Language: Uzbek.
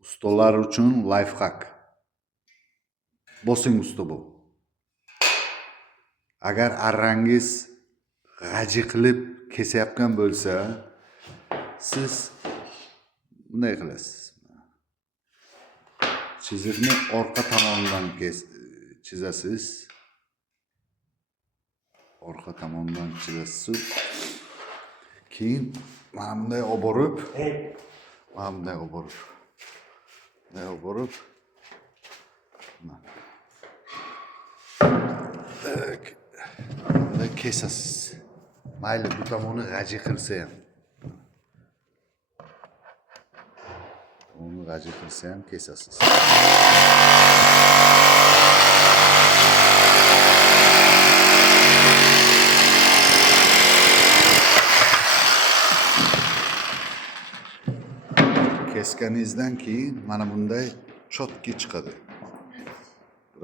Ustalar uchun lifehack. Bosing usta bu. Agar arrangiz g'aji qilib kesayotgan bo'lsa, siz bunday qilasiz. Chiziqni orqa tomonidan chizasiz. Orqa tomonidan chizasiz. Keyin mana bunday olib borib, bunday kesasiz. Mayli bu tomoni g'aji qilsa ham. Onu g'aji qilsa ham kesasiz. Kesganingizdan keyin mana bunday chotki chiqadi.